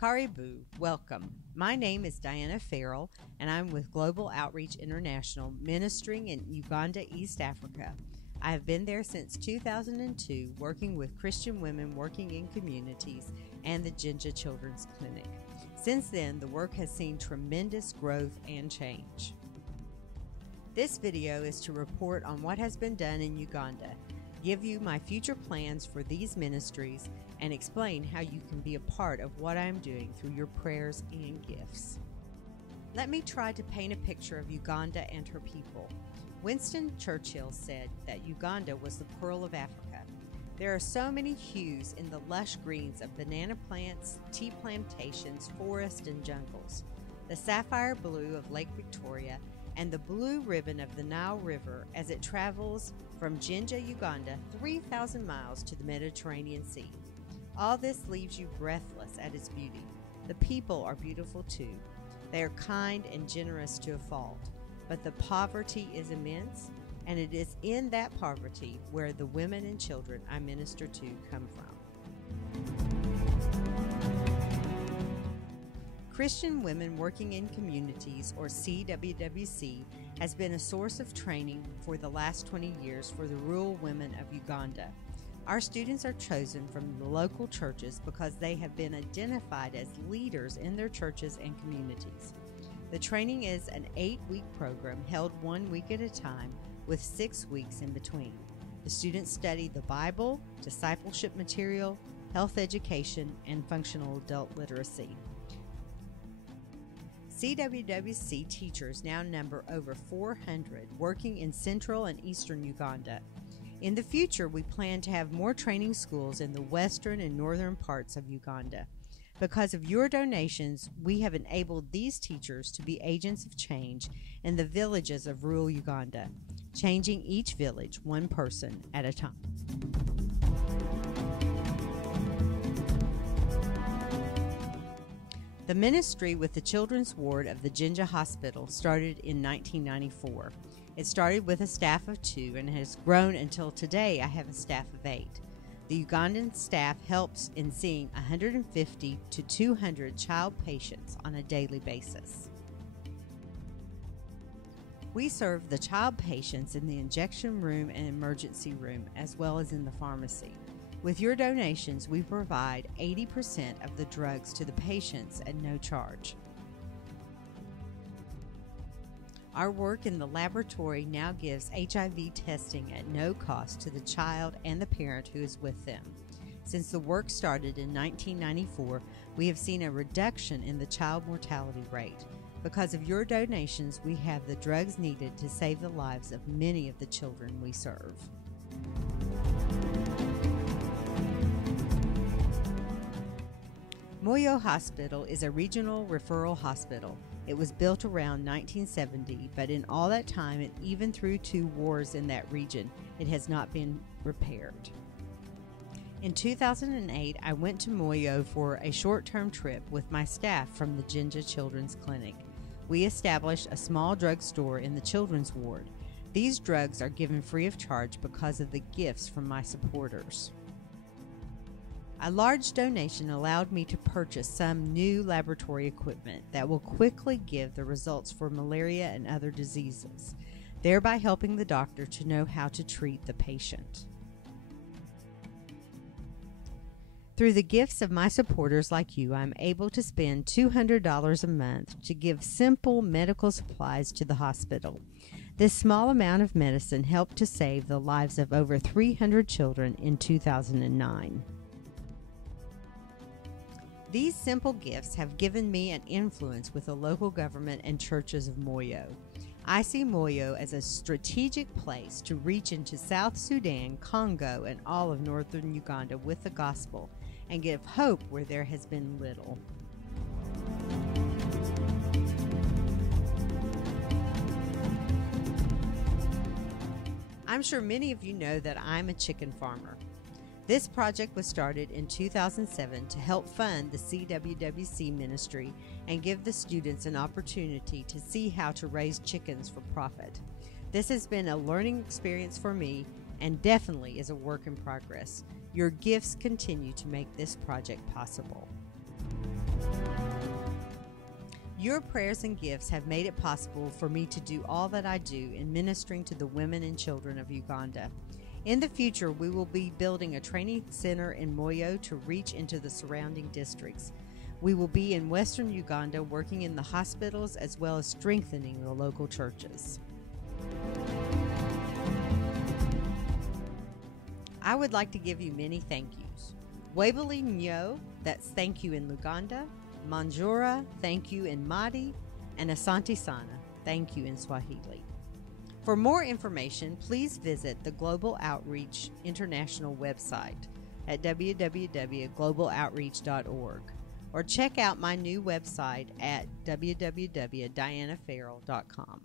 Karibu, welcome. My name is Diana Farrell, and I'm with Global Outreach International, ministering in Uganda, East Africa. I have been there since 2002, working with Christian women working in communities and the Jinja Children's Clinic. Since then, the work has seen tremendous growth and change. This video is to report on what has been done in Uganda, give you my future plans for these ministries, and explain how you can be a part of what I am doing through your prayers and gifts. Let me try to paint a picture of Uganda and her people. Winston Churchill said that Uganda was the pearl of Africa. There are so many hues in the lush greens of banana plants, tea plantations, forests, and jungles. The sapphire blue of Lake Victoria and the blue ribbon of the Nile River as it travels from Jinja, Uganda, 3,000 miles to the Mediterranean Sea. All this leaves you breathless at its beauty. The people are beautiful too. They are kind and generous to a fault, but the poverty is immense, and it is in that poverty where the women and children I minister to come from. Christian Women Working in Communities, or CWWC, has been a source of training for the last 20 years for the rural women of Uganda. Our students are chosen from the local churches because they have been identified as leaders in their churches and communities. The training is an 8-week program held 1 week at a time with 6 weeks in between. The students study the Bible, discipleship material, health education, and functional adult literacy. CWWC teachers now number over 400 working in central and eastern Uganda. In the future, we plan to have more training schools in the western and northern parts of Uganda. Because of your donations, we have enabled these teachers to be agents of change in the villages of rural Uganda, changing each village one person at a time. The ministry with the Children's Ward of the Jinja Hospital started in 1994. It started with a staff of 2 and has grown until today I have a staff of 8. The Ugandan staff helps in seeing 150 to 200 child patients on a daily basis. We serve the child patients in the injection room and emergency room, as well as in the pharmacy. With your donations, we provide 80% of the drugs to the patients at no charge. Our work in the laboratory now gives HIV testing at no cost to the child and the parent who is with them. Since the work started in 1994, we have seen a reduction in the child mortality rate. Because of your donations, we have the drugs needed to save the lives of many of the children we serve. Moyo Hospital is a regional referral hospital. It was built around 1970, but in all that time, and even through 2 wars in that region, it has not been repaired. In 2008, I went to Moyo for a short-term trip with my staff from the Jinja Children's Clinic. We established a small drugstore in the children's ward. These drugs are given free of charge because of the gifts from my supporters. A large donation allowed me to purchase some new laboratory equipment that will quickly give the results for malaria and other diseases, thereby helping the doctor to know how to treat the patient. Through the gifts of my supporters like you, I'm able to spend $200 a month to give simple medical supplies to the hospital. This small amount of medicine helped to save the lives of over 300 children in 2009. These simple gifts have given me an influence with the local government and churches of Moyo. I see Moyo as a strategic place to reach into South Sudan, Congo, and all of northern Uganda with the gospel and give hope where there has been little. I'm sure many of you know that I'm a chicken farmer. This project was started in 2007 to help fund the CWWC ministry and give the students an opportunity to see how to raise chickens for profit. This has been a learning experience for me and definitely is a work in progress. Your gifts continue to make this project possible. Your prayers and gifts have made it possible for me to do all that I do in ministering to the women and children of Uganda. In the future, we will be building a training center in Moyo to reach into the surrounding districts. We will be in western Uganda working in the hospitals as well as strengthening the local churches. I would like to give you many thank yous. Webeli Nyo, that's thank you in Luganda. Manjura, thank you in Madi. And Asante Sana, thank you in Swahili. For more information, please visit the Global Outreach International website at www.globaloutreach.org or check out my new website at www.dianafarrell.com.